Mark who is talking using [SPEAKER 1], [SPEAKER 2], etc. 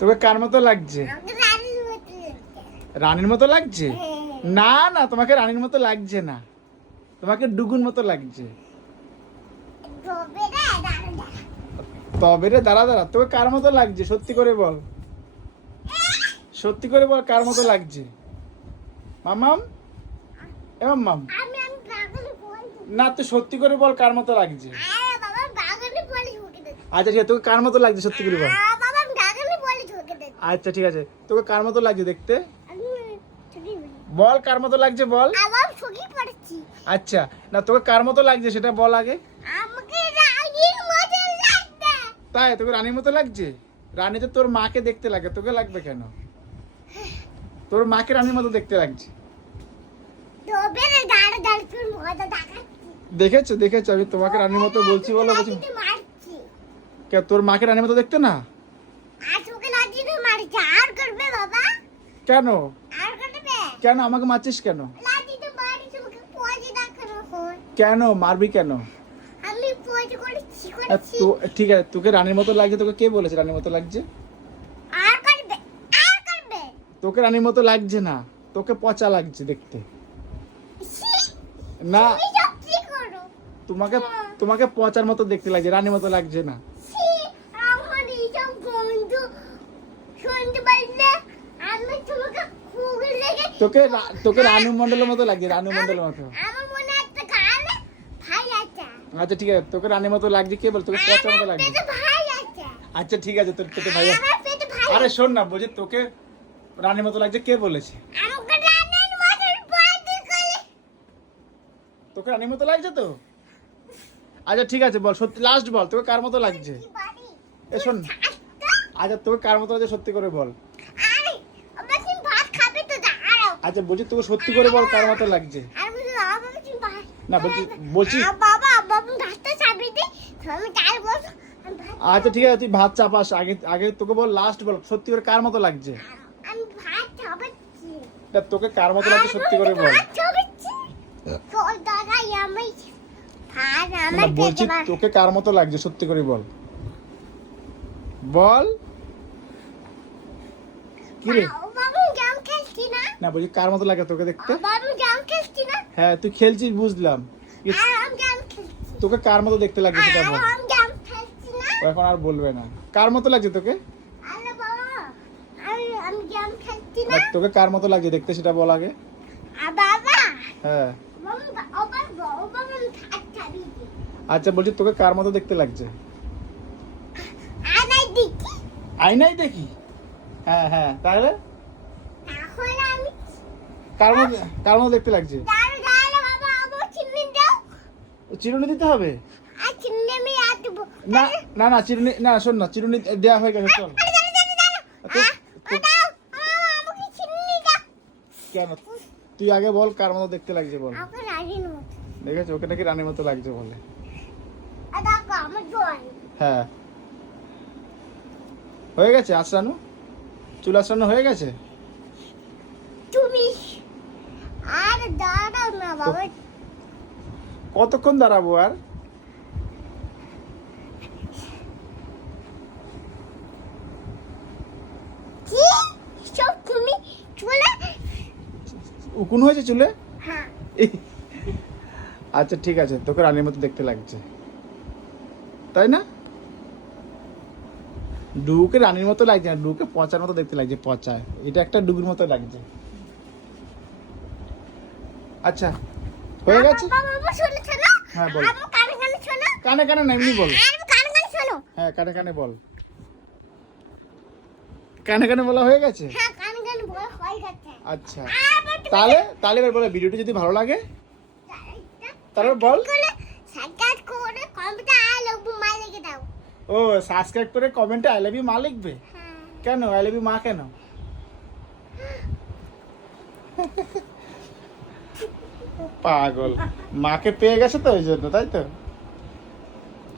[SPEAKER 1] তোকে কার মতো লাগছে?
[SPEAKER 2] রানীর মতো লাগছে। হ্যাঁ।
[SPEAKER 1] না না তোমাকে রানীর মতো লাগছে না। তোমাকে ডুগুন মতো লাগছে। তবে রে দাঁড়া দাঁড়া। তোকে কার মতো লাগছে? সত্যি করে বল। সত্যি করে বল কার মতো লাগছে? মামাম এ
[SPEAKER 2] বলছি
[SPEAKER 1] না তুই সত্যি করে বল কার মতো লাগছে? আচ্ছা ঠিক তোকে কার মতো লাগছে? সত্যি করে বল
[SPEAKER 2] আ, বাবা পাগল বলে ঢুকে দে
[SPEAKER 1] আচ্ছা ঠিক আছে। তোকে কার মতো লাগছে দেখতে?
[SPEAKER 2] বলি।
[SPEAKER 1] কার মতো লাগছে বল।
[SPEAKER 2] ছবি পড়ছি।
[SPEAKER 1] আচ্ছা না তোকে কার মতো লাগছে সেটা বল আগে।
[SPEAKER 2] আমাকে রানীর মতো লাগছে।
[SPEAKER 1] তাই তোকে রানীর মতো লাগছে? রানী তো তোর মাকে দেখতে লাগে তোকে লাগবে কেন? তোর মাকে রানীর মতো দেখতে লাগছে। দেখেছ দেখেছ আমি তোমাকে রানীর মতো বলছি বলো বলছি তোর মাকে রানীর মতো দেখতে না
[SPEAKER 2] আর তোকে লাঠিতে মারছি আর করবে বাবা
[SPEAKER 1] কেন? কেন? আমাকে মারছিস কেন?
[SPEAKER 2] হয়
[SPEAKER 1] কেন? মারবি কেন? তো ঠিক আছে তোকে রানীর মতো লাগছে তোকে কে বলেছে রানীর মতো লাগছে? তোকে রানীর মতো লাগছে না তোকে পচা লাগছে দেখতে। না। তোমাকে তোমাকে পচার মতো দেখতে লাগছে রানীর মতো লাগছে না
[SPEAKER 2] ছি, আমার এইসব গন্ধ শুনতে পারলে আমি তোমাকে খুবই লেগে
[SPEAKER 1] তোকে তোকে রানু মন্ডলের মতো লাগছে রানু মন্ডলের মতো। আচ্ছা ঠিক আছে তোকে রানীর মতো লাগছে কে বল? তোকে পচার মতো লাগছে আচ্ছা ঠিক আছে তোর পেটে ভাই আরে। শোন না বলছি তোকে রানীর মতো লাগছে কে বলেছে? তোকে রানীর মতো লাগছে তো? আচ্ছা ঠিক আছে বল সত্যি লাস্ট বল তোকে কার মতো লাগছে? এ শোন আচ্ছা তোকে কার মতো লাগছে সত্যি করে বল
[SPEAKER 2] আরে আমার তুমি ভাত খাবে তো দাঁড়াও
[SPEAKER 1] আচ্ছা বলছি তোকে সত্যি করে বল কার মতো লাগছে? না বলছি বলছি। আচ্ছা ঠিক আছে তুই ভাত চাপাস। আগে আগে তোকে বল লাস্ট বল সত্যি করে কার মতো লাগছে? তোকে কার মতো লাগছে সত্যি করে বল। বলছি তোকে কার মতো লাগছে সত্যি করে বল। বল। কি রে?
[SPEAKER 2] বাবু গেম খেলছি না।
[SPEAKER 1] না বলছি কার মতো লাগে তোকে দেখতে? হ্যাঁ তুই খেলছিস বুঝলাম। তোকে কার মতো দেখতে লাগছে সেটা বল। এখন আর বলবে না। কার মতো লাগছে তোকে? তোকে কার মতো লাগছে দেখতে সেটা বল আগে। হ্যাঁ। আচ্ছা বলছি তোকে কার মতো দেখতে লাগছে?
[SPEAKER 2] আর নাই দেখি?
[SPEAKER 1] হ্যাঁ হ্যাঁ তাহলে? কার মতো কার মতো দেখতে লাগছে? চিরুনি দিতে হবে? না না না চিরুনি না শোন না চিরুনি দেওয়া হয়ে গেছে চল। কেন? তুই আগে বল কার মতো দেখতে লাগছে বল। দেখেছ? ওকে নাকি রানীর মতো লাগছে বলে। হ্যাঁ। হয়ে গেছে আশ্রানু? চুল আসানো হয়ে গেছে
[SPEAKER 2] তুমি আর দাঁড়াও না বাবা
[SPEAKER 1] কতক্ষণ দাঁড়াবো আর? উকুন হয়েছে চুলে?
[SPEAKER 2] হ্যাঁ।
[SPEAKER 1] আচ্ছা ঠিক আছে তোকে রানীর মতো দেখতে লাগছে। তাই না? ডুকে রানীর মতো লাগছে না ডুকে পচার মতো দেখতে লাগছে পচায় এটা একটা ডুবির মতো লাগছে। আচ্ছা হয়ে গেছে? হ্যাঁ, বল।
[SPEAKER 2] কানে কানে
[SPEAKER 1] না এমনি বল। হ্যাঁ কানে কানে বল। কানে কানে বলা হয়ে গেছে?
[SPEAKER 2] হ্যাঁ
[SPEAKER 1] আচ্ছা। তাহলে তাহলে এবার বলে ভিডিওটি যদি ভালো লাগে? তাহলে বল। ও সাবস্ক্রাইব করে কমেন্টে আই লাভ ইউ মা লিখবে?
[SPEAKER 2] হ্যাঁ।
[SPEAKER 1] কেন? আই লাভ ইউ মা কেন? পাগল। মাকে পেয়ে গেছে তো ওই জন্য তাই তো?